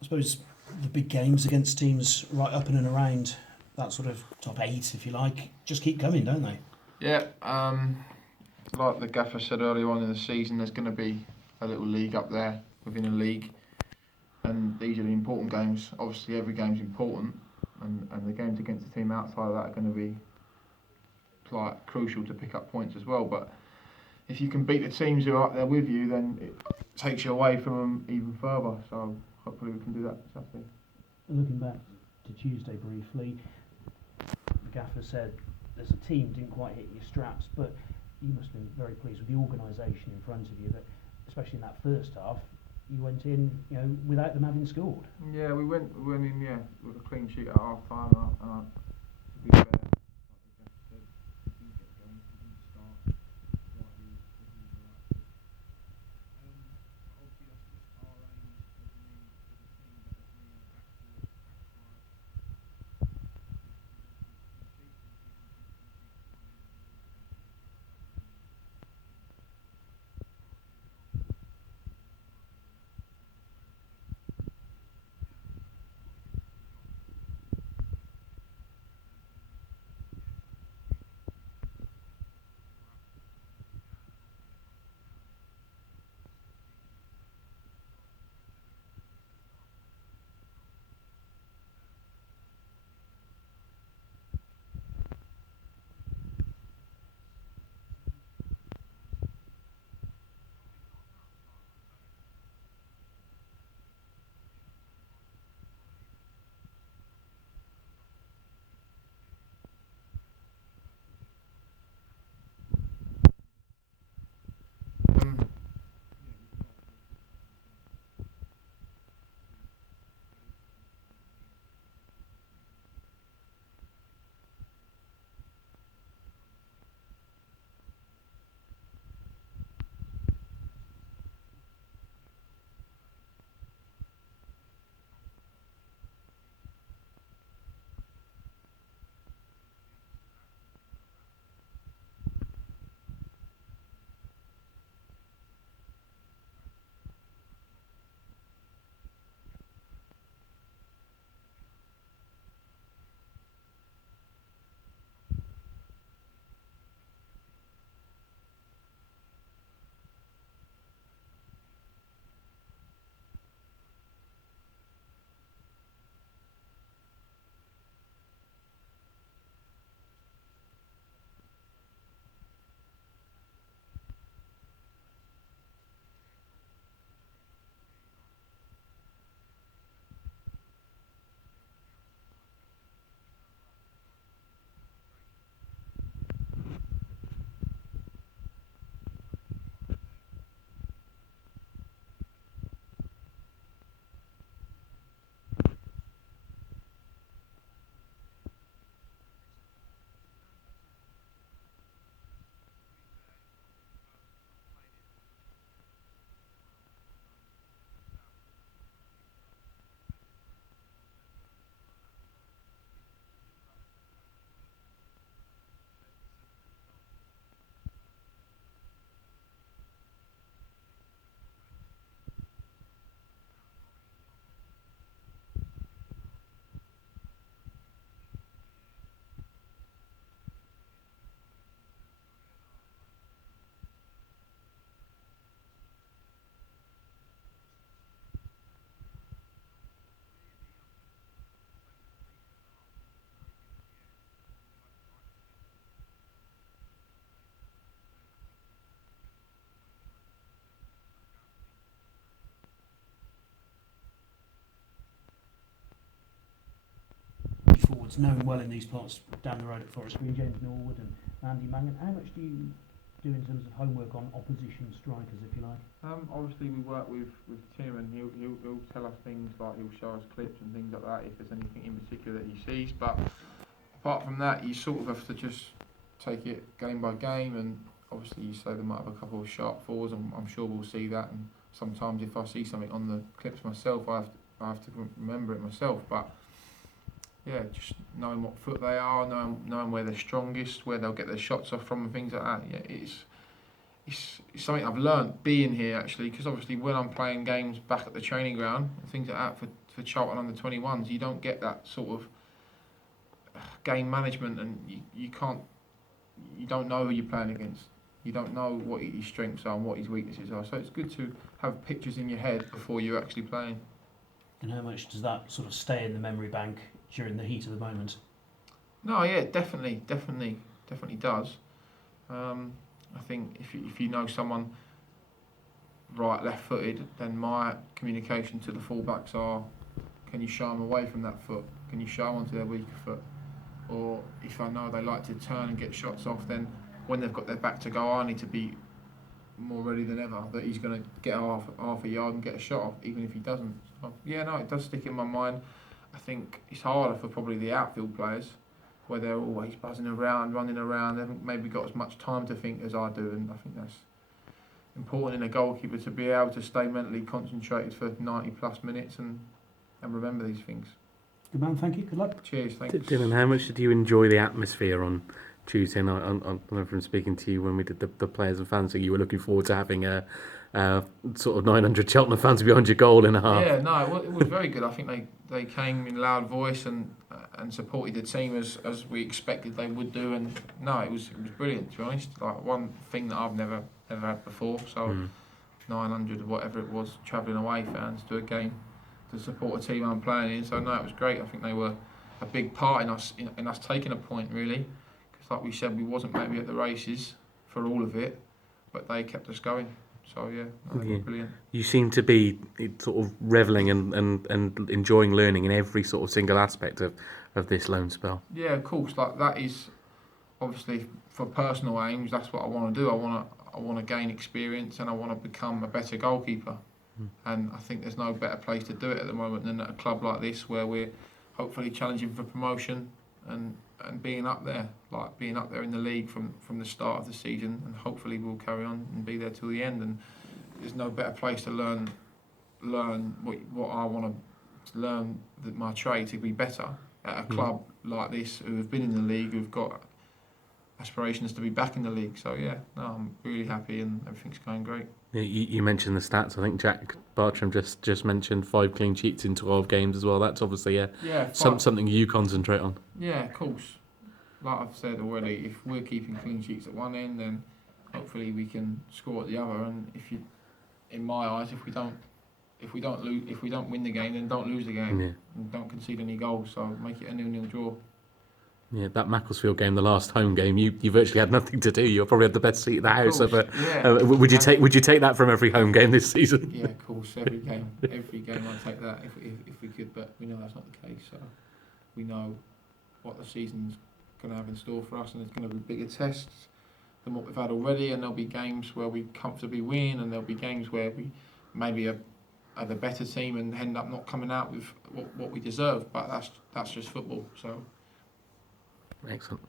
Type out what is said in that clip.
I suppose the big games against teams right up and around that sort of top 8, if you like, just keep coming, don't they? Yeah, like the gaffer said earlier on in the season, there's going to be a little league up there within a league, and these are the important games. Obviously, every game's important, and the games against the team outside of that are going to be like crucial to pick up points as well. But if you can beat the teams who are up there with you, then it takes you away from them even further. So hopefully we can do that Saturday. Looking back to Tuesday briefly, the gaffer said as a team didn't quite hit your straps, but you must have been very pleased with the organisation in front of you, that especially in that first half you went in, without them having scored. Yeah, we went in with a clean sheet at half time, and to be fair, like the gaffer said, we didn't get going, we didn't start like we were allowed to. Obviously that's just our aim as a team, but as me and back five. Forwards known well in these parts down the road at Forest Green, James Norwood and Andy Mangan. How much do you do in terms of homework on opposition strikers, if you like? Obviously we work with Tim, and he'll tell us things, like he'll show us clips and things like that if there's anything in particular that he sees. But apart from that, you sort of have to just take it game by game, and obviously you say they might have a couple of sharp falls, and I'm sure we'll see that. And sometimes if I see something on the clips myself, I have to remember it myself. But yeah, just knowing what foot they are, knowing where they're strongest, where they'll get their shots off from, and things like that. Yeah, it's something I've learnt being here, actually, because obviously when I'm playing games back at the training ground and things like that for for Cheltenham under 21s. You don't get that sort of game management, and you don't know who you're playing against. You don't know what his strengths are and what his weaknesses are. So it's good to have pictures in your head before you're actually playing. And how much does that sort of stay in the memory bank during the heat of the moment? No, yeah, definitely does. I think if you know someone right, left-footed, then my communication to the fullbacks are, can you show them away from that foot? Can you show them onto their weaker foot? Or if I know they like to turn and get shots off, then when they've got their back to go, I need to be more ready than ever, that he's going to get half a yard and get a shot off, even if he doesn't. So, yeah, no, it does stick in my mind. I think it's harder for probably the outfield players, where they're always buzzing around, running around. They haven't maybe got as much time to think as I do, and I think that's important in a goalkeeper, to be able to stay mentally concentrated for 90 plus minutes and remember these things. Good man, thank you. Good luck. Cheers, thanks. Dylan, how much did you enjoy the atmosphere on Tuesday night? I know from speaking to you when we did the players and fans, that you were looking forward to having a sort of 900 Cheltenham fans behind your goal in a half. Yeah, no, it was very good. I think they came in loud voice and supported the team as we expected they would do. And no, it was brilliant, to be honest. Like, one thing that I've never had before. So 900 or whatever it was, travelling away fans to a game to support a team I'm playing in. So no, it was great. I think they were a big part in us taking a point, really, because like we said, we wasn't maybe at the races for all of it, but they kept us going. So yeah, no, they were brilliant. You seem to be sort of revelling and enjoying learning in every sort of single aspect of this loan spell. Yeah, of course. Like, that is obviously for personal aims. That's what I want to do. I want to gain experience, and I want to become a better goalkeeper. And I think there's no better place to do it at the moment than at a club like this, where we're hopefully challenging for promotion and being up there in the league from the start of the season, and hopefully we'll carry on and be there till the end. And there's no better place to learn what I want to learn, my trade, to be better at a club like this, who have been in the league, who've got aspirations to be back in the league. So yeah, no, I'm really happy and everything's going great. You mentioned the stats. I think Jack Bartram just mentioned 5 clean sheets in 12 games as well. That's obviously something you concentrate on. Yeah, of course. Like I've said already, if we're keeping clean sheets at one end, then hopefully we can score at the other. And in my eyes, if we don't win the game, then don't lose the game. Yeah. And don't concede any goals. So make it a 0-0 draw. Yeah, that Macclesfield game, the last home game, you virtually had nothing to do. You probably had the best seat at the house. Would you take that from every home game this season? Yeah, of course. Every game I'd take that if we could. But we know that's not the case. So we know what the season's going to have in store for us, and it's going to be bigger tests than what we've had already. And there'll be games where we comfortably win, and there'll be games where we maybe are the better team and end up not coming out with what we deserve. But that's just football. So. Excellent.